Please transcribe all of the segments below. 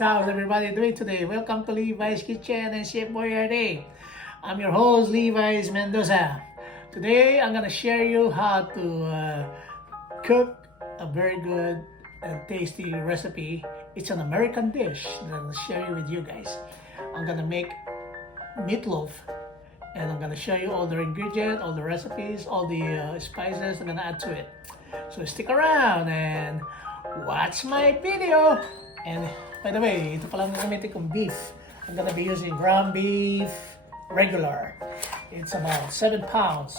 how's everybody doing today? Welcome to Levi's Kitchen and Chef Boyardee. I'm your host, Levi's Mendoza. Today, I'm gonna share you how to cook a very good and tasty recipe. It's an American dish that I'll share with you guys. I'm gonna make meatloaf, and I'm gonna show you all the ingredients, all the recipes, all the spices I'm gonna add to it. So stick around and watch my video. And by the way, ito palang gagamitin kong beef. I'm gonna be using ground beef regular. It's about 7 pounds.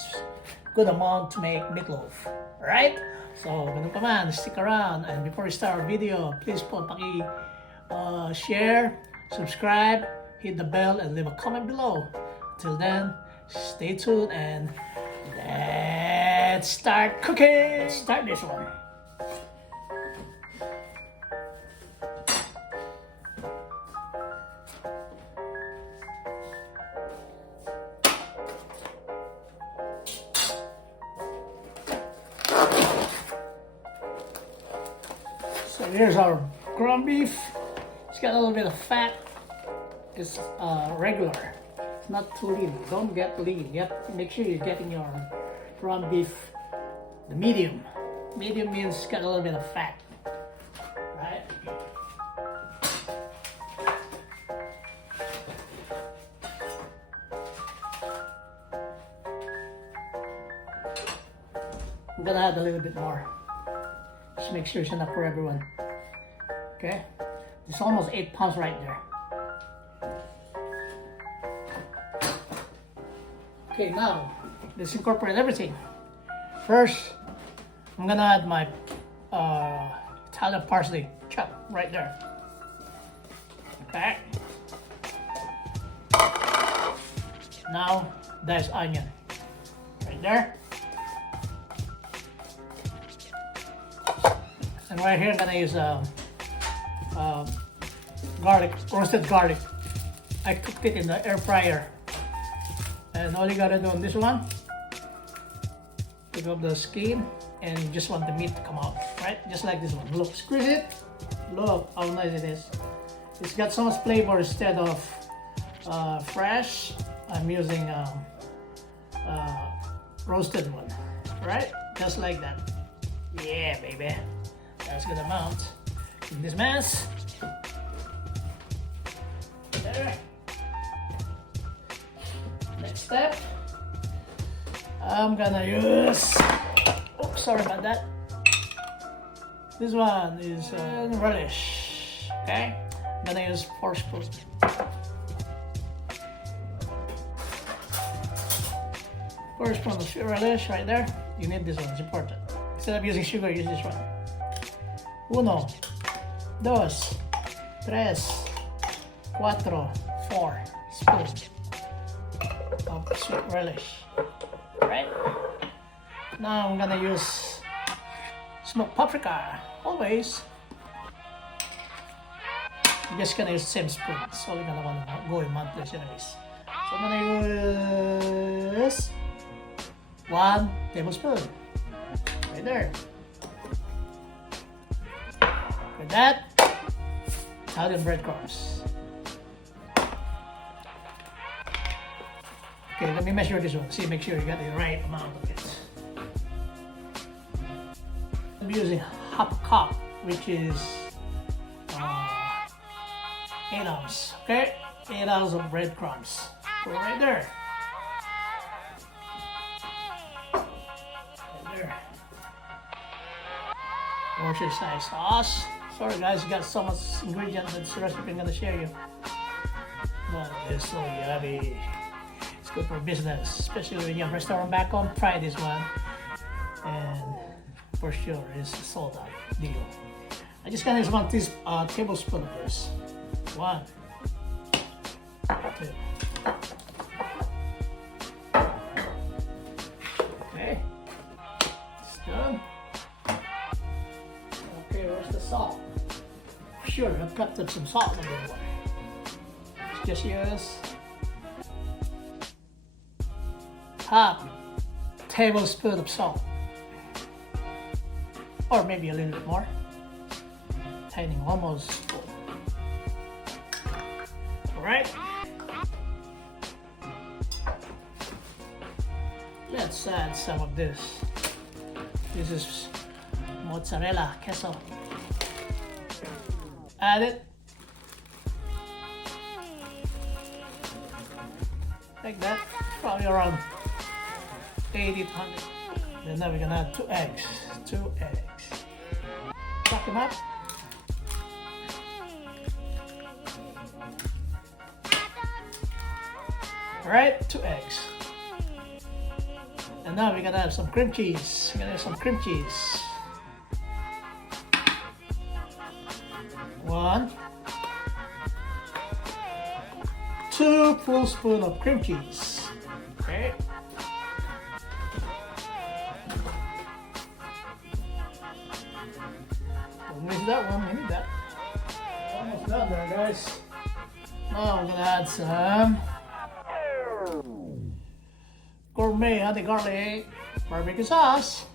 Good amount to make meatloaf, right? So ganun pa man, stick around. And before we start our video, please po share, subscribe, hit the bell, and leave a comment below. Until then, stay tuned and let's start cooking. Let's start this one. So here's our ground beef. It's got a little bit of fat. It's regular. It's not too lean. Don't get lean. You have to make sure you're getting your ground beef the medium. Medium means it's got a little bit of fat. Right? I'm gonna add a little bit more. Just make sure it's enough for everyone. Okay? It's almost 8 pounds right there. Okay, now let's incorporate everything. First, I'm gonna add my Italian parsley chopped right there. Okay. Now, diced onion right there. And right here, I'm gonna use garlic, roasted garlic. I cooked it in the air fryer. And all you gotta do on this one, pick up the skin, and you just want the meat to come out, right? Just like this one. Look, squeeze it. Look how nice it is. It's got so much flavor. Instead of fresh, I'm using roasted one, right? Just like that. Yeah, baby. That's good amount. In this mess. There. Next step, I'm gonna use, oops, sorry about that. This one is relish, okay? I'm gonna use 4 spoons. 4 spoons of relish right there. You need this one, it's important. Instead of using sugar, use this one. 1, 2, 3, 4, 4 spoons of sweet relish. Right? Now I'm gonna use smoked paprika. Always. I'm just gonna use the same spoon. That's all you're gonna want to go in monthly anyways. So I'm gonna use 1 tablespoon. Right there. With that, Italian breadcrumbs. Okay, let me measure this one. See, make sure you got the right amount of it. I'm using half a cup, which is 8 ounces. Okay, 8 ounces of breadcrumbs. Put it right there. Right there. Worcestershire sauce. Sorry guys, you got so much ingredients in this recipe I'm gonna share you. But it's so yummy. Good for business, especially when you have a restaurant back home. Try this one, and for sure it's a sold out deal. I just gonna use 1 tablespoon of this. 1, 2. Okay, it's done. Okay, where's the salt? Sure, I've got some salt in this one. Just use half tablespoon of salt, or maybe a little bit more. Tiny, almost full. Alright? Let's add some of this. This is mozzarella, queso. Add it. Like that. Probably around 80 to 100. Then now we're gonna add 2 eggs. 2 eggs. Crack them up. Alright, 2 eggs. And now we're gonna have some cream cheese. We're gonna have some cream cheese. 1, 2 full spoon of cream cheese. Okay. Don't miss that one. We need that. Almost done there, guys. Now we're gonna add some gourmet honey garlic barbecue sauce.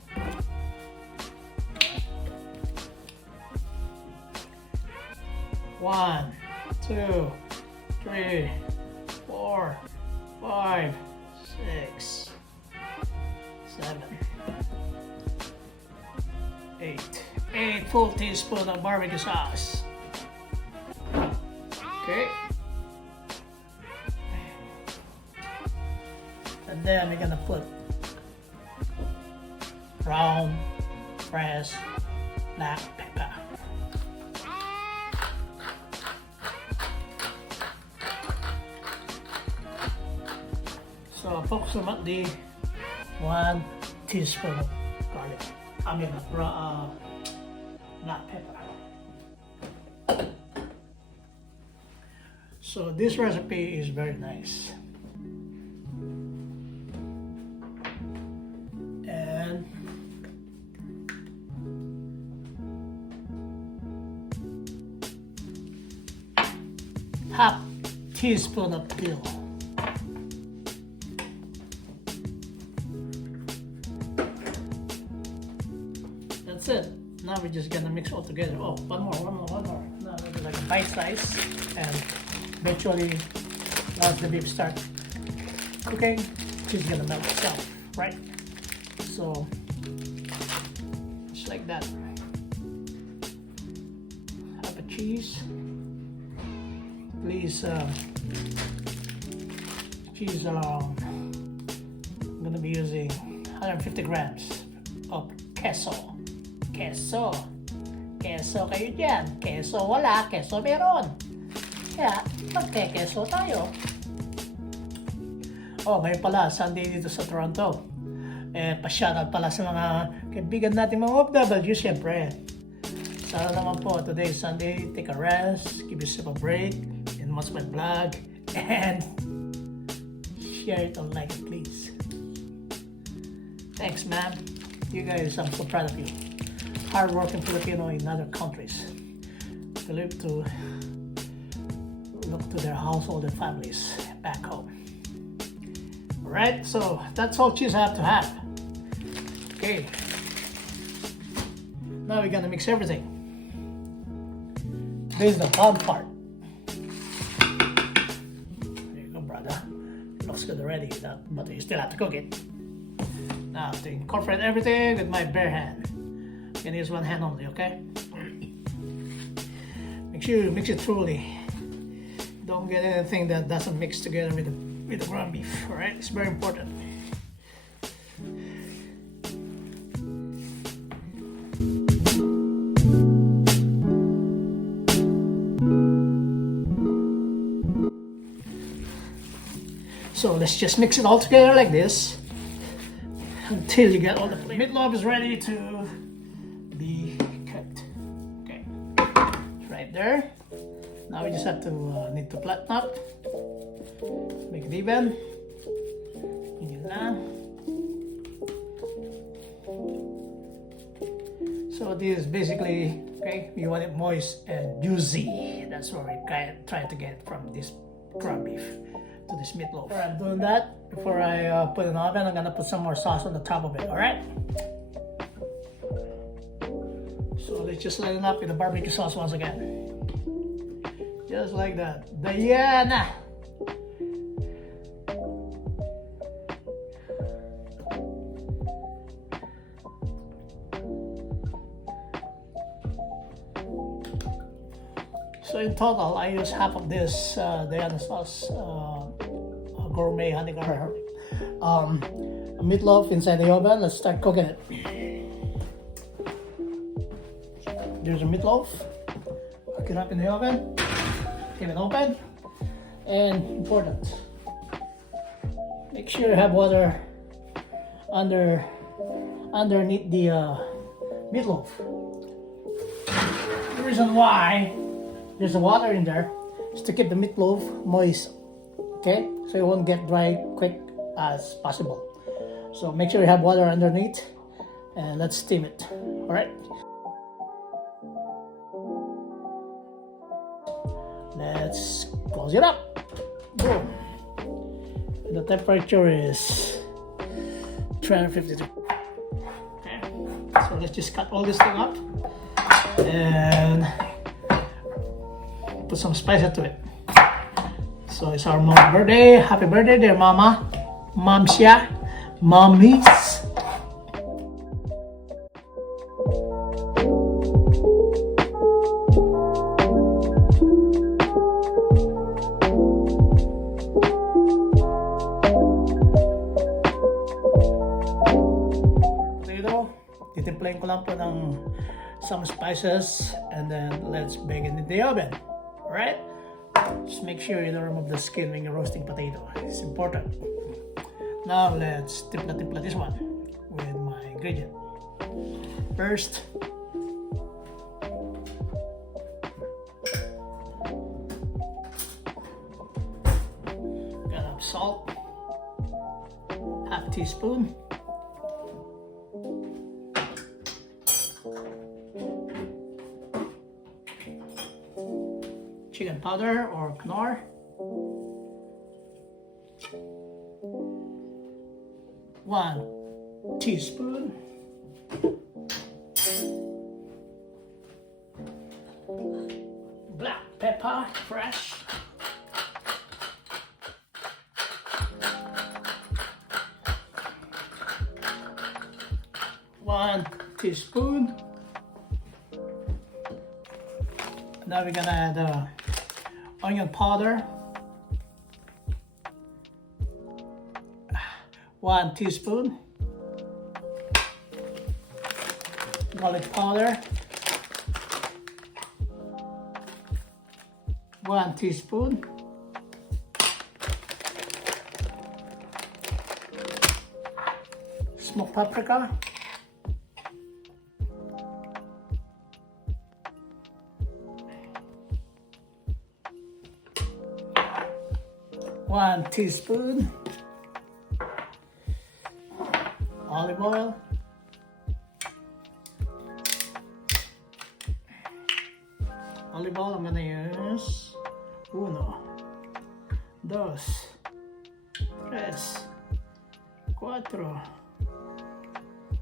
1, 2, 3, 4, 5, 6, 7, 8. 8 full teaspoons of barbecue sauce. Okay. And then we're gonna put ground fresh black pepper. So approximately 1 teaspoon of garlic. I mean black pepper. So this recipe is very nice. And half teaspoon of dill. That's it. Now we're just gonna mix all together. Oh, one more. Now maybe like a bite size, and eventually, once the beef starts cooking, it's gonna melt itself, right? So, just like that. Have a cheese. Please, cheese. I'm gonna be using 150 grams of queso. Queso kayo dyan. Queso wala, queso meron. Kaya, magke-queso tayo. Oh, ngayon pala, Sunday dito sa Toronto. Pa-shoutout pala sa mga kaibigan natin mga OFW, syempre. Sana naman po, today is Sunday, take a rest, give yourself a break, and watch my vlog, and share it or like it, please. Thanks, man. You guys, I'm so proud of you. Hard-working Filipino in other countries. To live to look to their household and families back home. Alright, so that's all cheese I have to have. Okay. Now we're gonna mix everything. This is the fun part. There you go, brother. It looks good already, but you still have to cook it. Now to incorporate everything with my bare hand. You can use one hand only, okay? Make sure you mix it thoroughly. Don't get anything that doesn't mix together with the ground beef, alright? It's very important. So let's just mix it all together like this until you get all the flavor. Meatloaf is ready to be cooked. Okay, it's right there. Now we just have to need to flatten up, make it even. So this is basically, okay, you want it moist and juicy. That's what we try to get from this ground beef to this meatloaf. Alright, I'm doing that. Before I put it in the oven, I'm gonna put some more sauce on the top of it, alright? So let's just lighten up with the barbecue sauce once again. Just like that. Diana! So in total, I use half of this Diana sauce, gourmet honey garlic. Meatloaf inside the oven. Let's start cooking it. There's a meatloaf. Cook it up in the oven. Keep it open. And important, make sure you have water underneath the meatloaf. The reason why there's water in there is to keep the meatloaf moist. Okay, so it won't get dry quick as possible. So make sure you have water underneath, and let's steam it. All right. Let's close it up. Boom. The temperature is 350 degrees. Okay. So let's just cut all this thing up and put some spices to it. So it's our mom's birthday. Happy birthday, dear mama. Momsia. Mommies. Titimplayin ko lang po ng some spices and then let's bake it in the oven. Alright? Just make sure you don't remove the skin when you're roasting potato. It's important. Now let's timpla this one with my ingredient. First, got salt, half teaspoon. Chicken powder or Knorr. One teaspoon. Black pepper, fresh. One teaspoon. Now we're gonna add onion powder, 1 teaspoon, garlic powder, 1 teaspoon, smoked paprika, 1 teaspoon, olive oil, I'm gonna use 1, 2, 3, 4,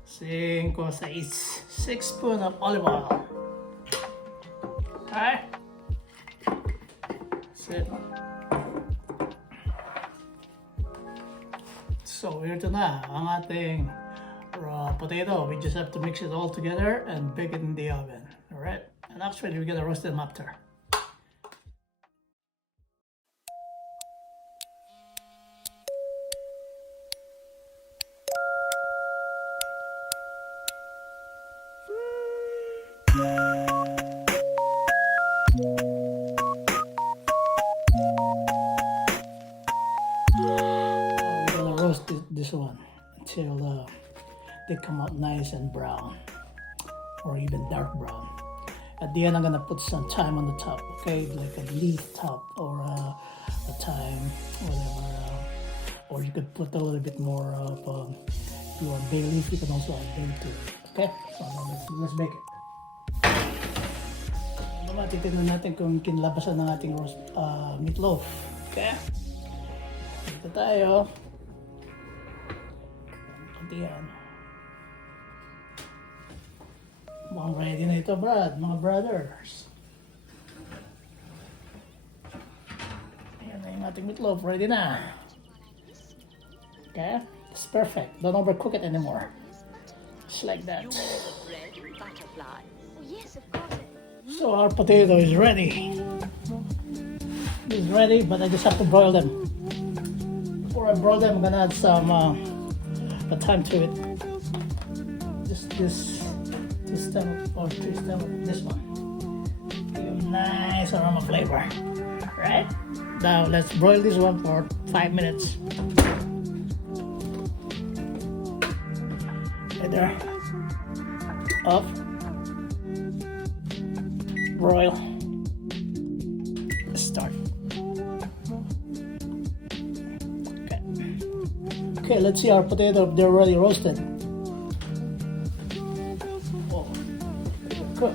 5, 6, 6 spoons of olive oil. Okay, that's it. So ito na ang ating raw potato. We just have to mix it all together and bake it in the oven. Alright? And actually we're gonna roast them after. Roast this one until they come out nice and brown or even dark brown. At the end I'm gonna put some thyme on the top, okay, like a leaf top or a thyme, whatever, or you could put a little bit more of if you want bay leaf, you can also add bay to it. Okay, so let's bake it. Titignan natin kung kinlabasan ng ating roast meatloaf. Okay, dito tayo. Yan. Mukhang ready na ito, Brad, mga brothers. ating meatloaf ready na. Okay, it's perfect. Don't overcook it anymore. Just like that. So our potato is ready. It's ready, but I just have to boil them. Before I boil them, I'm gonna add some thyme to it. Just this stem or 3 stem of this one. Give a nice aroma flavor. Right? Now let's broil this one for 5 minutes. Right there. Off. Broil. Let's start. Okay, let's see our potato if they're already roasted. Oh, they can cook.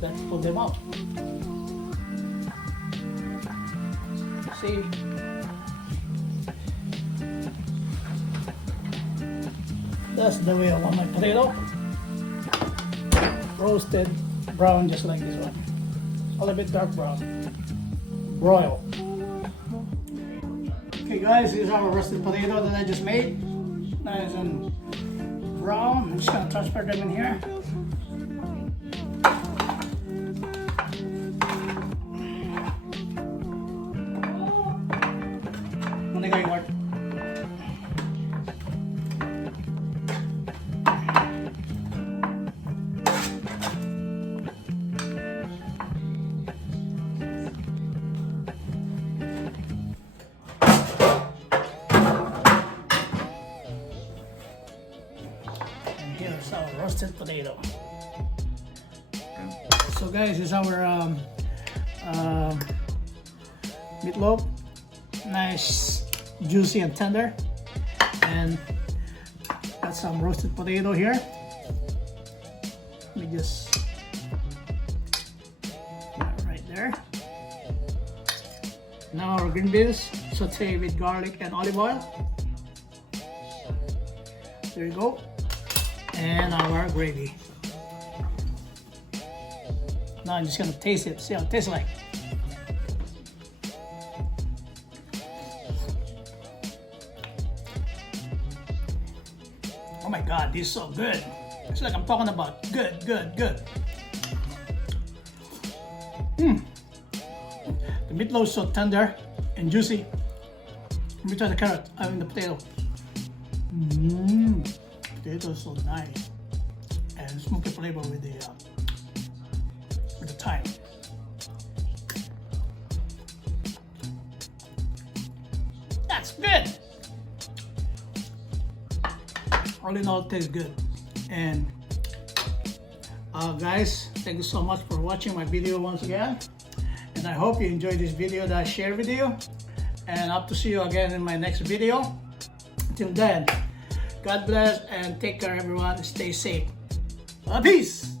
Let's pull them out. See? That's the way I want my potato. Roasted, brown, just like this one. A little bit dark brown. Broil. Okay guys, here's our roasted potato that I just made. Nice and brown. I'm just gonna transfer them in here. Here's our roasted potato. So guys, this is our meatloaf. Nice, juicy and tender. And got some roasted potato here. Let me just right there. Now our green beans, saute with garlic and olive oil. There you go. And our gravy. Now I'm just gonna taste it, see how it tastes like. Oh my God, this is so good. It's like I'm talking about good, good, good. The meatloaf is so tender and juicy. Let me try the carrot, I mean the potato. Potato is so nice and smoky flavor with the thyme. That's good. All in all, it tastes good. And guys, thank you so much for watching my video once again. And I hope you enjoyed this video that I shared with you. And I hope to see you again in my next video. Until then, God bless and take care everyone. Stay safe. Peace.